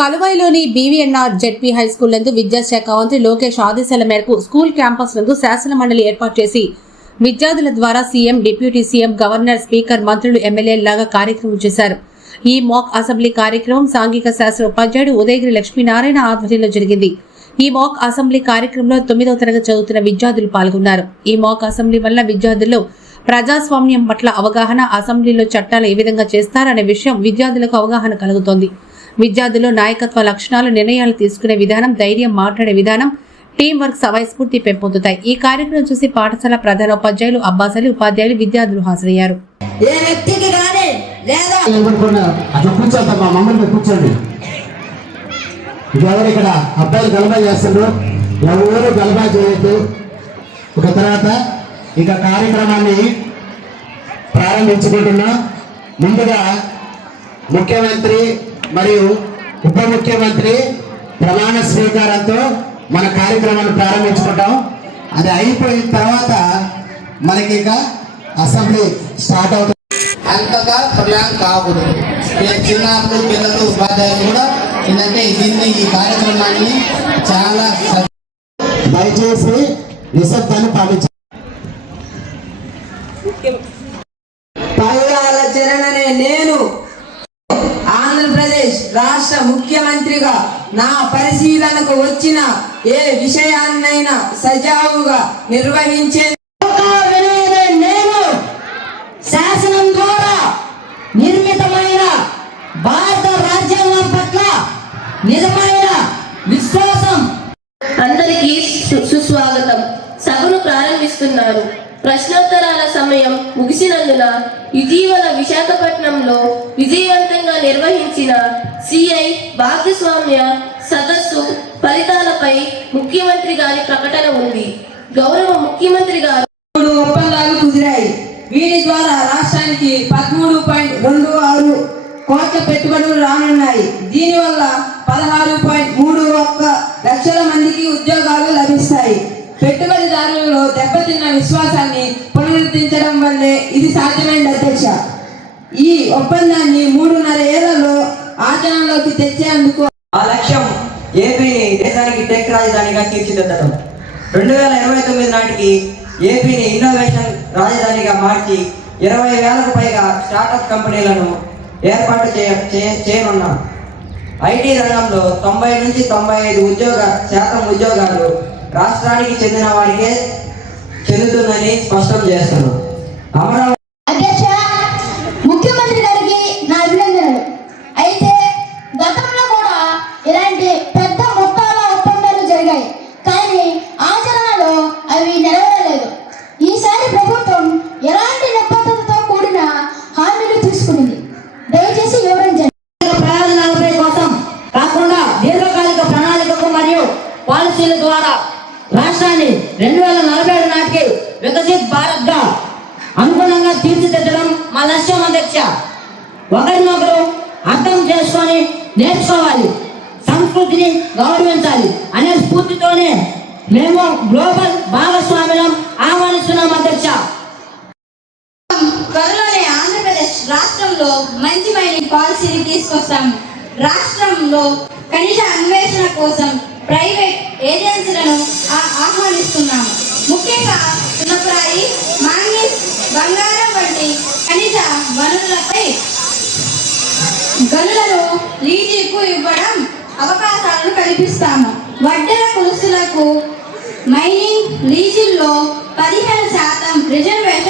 కలువైలోని బీవీఎన్ఆర్ ZP high school నందు విద్యాశాఖ మంత్రి లోకేష్ ఆదేశాల మేరకు స్కూల్ క్యాంపస్ నందు శాసన మండలి ఏర్పాటు చేసి విద్యార్థుల ద్వారా CM, deputy CM, governor, speaker, మంత్రులు, ఎమ్మెల్యేలాగా కార్యక్రమం చేశారు. ఈ మాక్ అసెంబ్లీ కార్యక్రమం సాంఘిక శాస్త్ర ఉపాధ్యాయుడు ఉదయగిరి లక్ష్మీనారాయణ ఆధ్వర్యంలో జరిగింది. ఈ మాక్ అసెంబ్లీ కార్యక్రమంలో 9వ తరగతి చదువుతున్న విద్యార్థులు పాల్గొన్నారు. ఈ మాక్ అసెంబ్లీ వల్ల విద్యార్థుల్లో ప్రజాస్వామ్యం పట్ల అవగాహన, అసెంబ్లీలో చట్టాలు ఏ విధంగా చేస్తారనే విషయం విద్యార్థులకు అవగాహన కలుగుతోంది. విద్యార్థుల్లో నాయకత్వ లక్షణాలు, నిర్ణయాలు తీసుకునే విధానం, ధైర్యం, మాట్లాడే విధానం, టీం వర్క్, సమయస్ఫూర్తి పెంపొందుతాయి. ఈ కార్యక్రమం చూసి పాఠశాల ప్రధానోపాధ్యాయులు, అబ్బాసలి, ఉపాధ్యాయులు, విద్యార్థులు హాజరయ్యారు. ఇక్కడ అబ్బాయిలు గలబా చేస్తారు, ఎవరు గలబా చేయొద్దు. ఒక తర్వాత ఇక కార్యక్రమాన్ని ప్రారంభించుకుంటున్నాం. ముందుగా ముఖ్యమంత్రి మరియు ఉప ముఖ్యమంత్రి ప్రమాణ స్వీకారంతో మన కార్యక్రమాన్ని ప్రారంభించుకుంటాం. అది అయిపోయిన తర్వాత మనకి ఇక అసెంబ్లీ స్టార్ట్ అవుతుంది. అంతగా ప్రయాణం కాకూడదు. చిన్నప్పుడు పిల్లలు, ఉపాధ్యాయులు కూడా ఏంటంటే ఈ కార్యక్రమాన్ని చాలా దయచేసి నిశ్శబ్దాన్ని పాటించాలి. పైగాల చరణ్ అనే నేను ఆంధ్రప్రదేశ్ రాష్ట్ర ముఖ్యమంత్రిగా నా పరిశీలనకు వచ్చిన ఏ విషయాన్నైనా సజావుగా నిర్వహించే నేను శాసనం ద్వారా నిర్మితమైన భారత రాజ్యాంగం పట్ల నిజమైన విశ్వాసం. అందరికీ సుస్వాగతం. సభను ప్రారంభిస్తున్నారు. ప్రశ్నోత్తరాల సమయం ముగిసినందున ఇటీవల విశాఖపట్నంలో విజయవంతంగా నిర్వహించిన సిఐ భాగస్వామ్య సదస్సు ఫలితాలపై ముఖ్యమంత్రి గారి ప్రకటన ఉంది. గౌరవ ముఖ్యమంత్రి గారు 3 ఒప్పందాలు కుదిరాయి. వీటి ద్వారా రాష్ట్రానికి 13.26 కోట్ల పెట్టుబడులు రానున్నాయి. దీనివల్ల 16.31 లక్షల మందికి ఉద్యోగాలు లభిస్తాయి. పెట్టుబడిదారులలో దెబ్బతిన్న విశ్వాసాన్ని పునరుద్ధరించడం వల్లే ఇది సాధ్యమైంది అధ్యక్ష. ఈ ఒప్పందాన్ని 3.5 ఏళ్లలో ఆచరణలోకి తెచ్చేందుకు ఆ లక్ష్యం ఏపీని దేశానికి టెక్ రాజధానిగా తీర్చిదిద్దడం. 2029 నాటికి ఏపీని ఇన్నోవేషన్ రాజధానిగా మార్చి 20,000కు పైగా స్టార్టప్ కంపెనీలను ఏర్పాటు చేయనున్నాం. ఐటీ రంగంలో 90 నుంచి 95% ఉద్యోగాలు రాష్ట్రానికి చెందిన వారికే చెందుతుందని స్పష్టం చేస్తున్నాం. అధ్యక్ష, ముఖ్యమంత్రి గారికి నా అభినందనలు. అయితే గతంలో కూడా ఇలాంటి పెద్ద మొత్తాల ఒప్పందాలు జరిగాయి, కానీ ఆచరణలో అవి నెరవేరలేదు. ఈసారి ప్రభుత్వం ఎలాంటి నిబద్ధతతో కూడిన హామీలు తీసుకునింది? దయచేసి వివరించండి. ప్రయోజనాలపై కోసం కాకుండా దీర్ఘకాలిక ప్రణాళికకు మరియు పాలసీల ద్వారా రాష్ట్రాన్ని 2047 నాటికి వికసిత్ భారత్ గా అనుగుణంగా తీర్చిదిద్దడం మా లక్ష్యం అధ్యక్ష. ఒకరినొకరు అర్థం చేసుకొని నేర్చుకోవాలి, సంస్కృతిని గౌరవించాలి అనే స్ఫూర్తితోనే మేము గ్లోబల్ భాగస్వామ్యం ఆహ్వానిస్తున్నాం అధ్యక్ష. త్వరలోనే ఆంధ్రప్రదేశ్ రాష్ట్రంలో మంచి మైనింగ్ పాలసీని తీసుకొస్తాము. రాష్ట్రంలో ఖనిజ అన్వేషణ కోసం ప్రైవేట్ ఏజెన్సీలను ఆహ్వానిస్తున్నాము. ముఖ్యంగా సున్నపురాయి, మాంగనీస్, బంగారం వంటి ఖనిజ వనరులపై గనులను లీజుకు ఇవ్వడం అవకాశాలను కల్పిస్తాము. వడ్డెర కులసులకు మైనింగ్ లీజుల్లో 15% రిజర్వేషన్